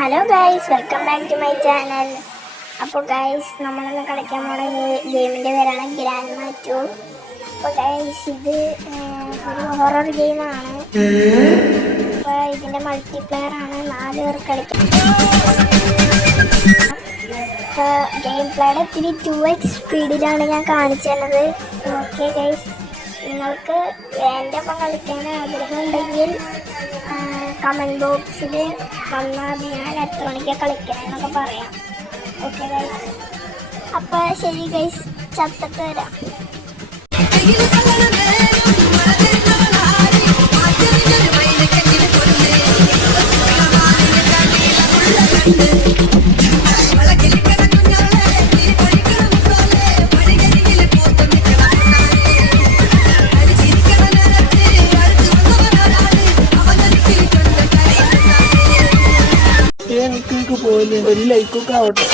Hello guys, welcome back to my channel. അപ്പോൾ guys, നമ്മളിന്ന് കളിക്കാൻ പോണ ഗെയിമിൻ്റെ പേരാണ് ഗ്രാൻഡ്മ 2. അപ്പോൾ ഗൈസ്, ഇത് ഒരു ഹൊറർ ഗെയിമാണ്. അപ്പോൾ ഇതിൻ്റെ മൾട്ടിപ്ലെയർ ആണ്, 4 പേർ കളിക്കാം. അപ്പോൾ ഗെയിം പ്ലേയുടെ ഇത്തിരി 2x സ്പീഡിലാണ് ഞാൻ കാണിച്ചു തന്നത്. ഓക്കെ ഗൈസ്, നിങ്ങൾക്ക് എൻ്റെ ഒപ്പം കളിക്കാൻ ആഗ്രഹമുണ്ടെങ്കിൽ കമൻറ്റ് ബോക്സിൽ വന്നാൽ ഞാൻ എത്ര മണിക്കാണ് കളിക്കണമെന്നൊക്കെ പറയാം. ഓക്കെ ഗൈസ്, അപ്പോൾ ശരി ഗൈസ്, ചത്തിട്ട് വരാം. പോലെ ഒരു ലൈക്കൊക്കെ ആവട്ടെ.